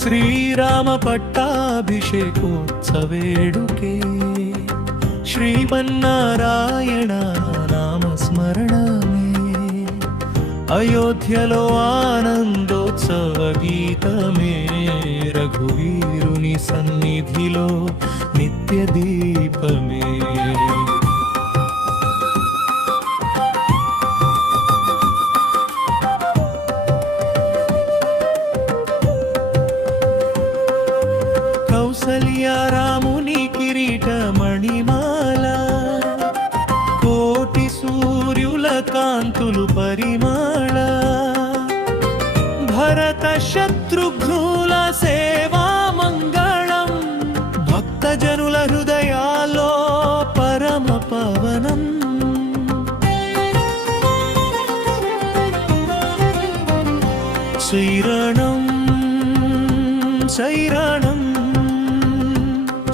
శ్రీరామ పట్టాభిషేకోత్సవేడుకే శ్రీమన్నారాయణ నామస్మరణమే. అయోధ్యలో ఆనందోత్సవ గీతమే. రఘువీరుని సన్నిధిలో నిత్యదీ కౌసల్య రాముని కిరీట కోటి సూర్యుల కాంతులు పరిమాళ. భరత శత్రుఘ్నుల సేవా మంగళం. భక్తజనుల హృదయాల్లో పరమ పవనం. శ్రీరణం శైరణం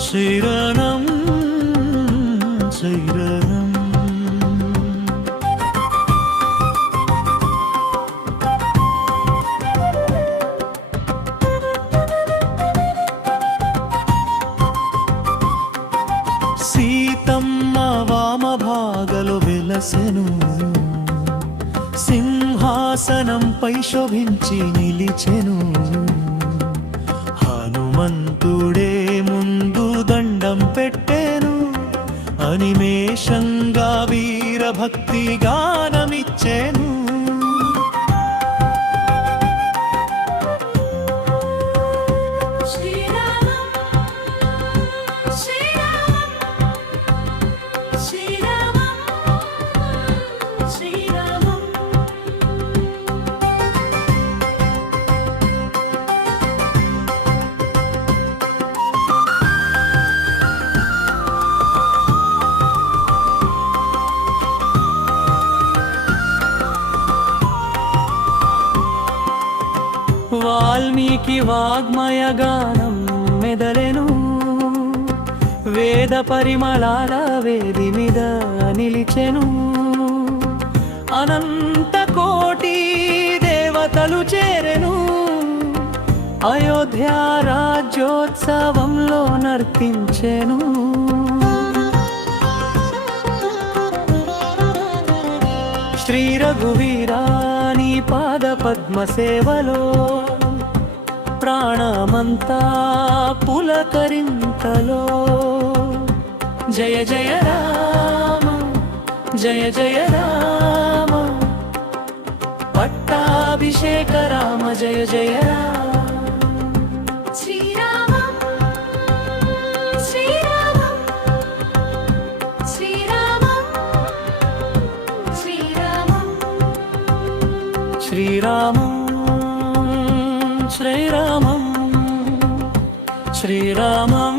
శరణం శరణం. సీతమ్మ వామ భాగలు వెలసెను. సింహాసనంపై శోభించి నిలిచెను. హనుమంతుడే అనిమేషంగా వీరభక్తి గానమిచ్చే వాల్మీకి వాగ్మయ గానం మెదలెను. వేద పరిమళాల వేది మీద నిలిచెను. అనంత కోటి దేవతలు చేరెను. అయోధ్య రాజ్యోత్సవంలో నర్తించెను. శ్రీ రఘువీరాని పాద పద్మ సేవలో ప్రాణమంతా పులకరింతలో. జయ జయ రామ జయ జయ రామ. పట్టాభిషేక రామ జయ జయ రామ. శ్రీరామం శ్రీరామం Sri Ramam.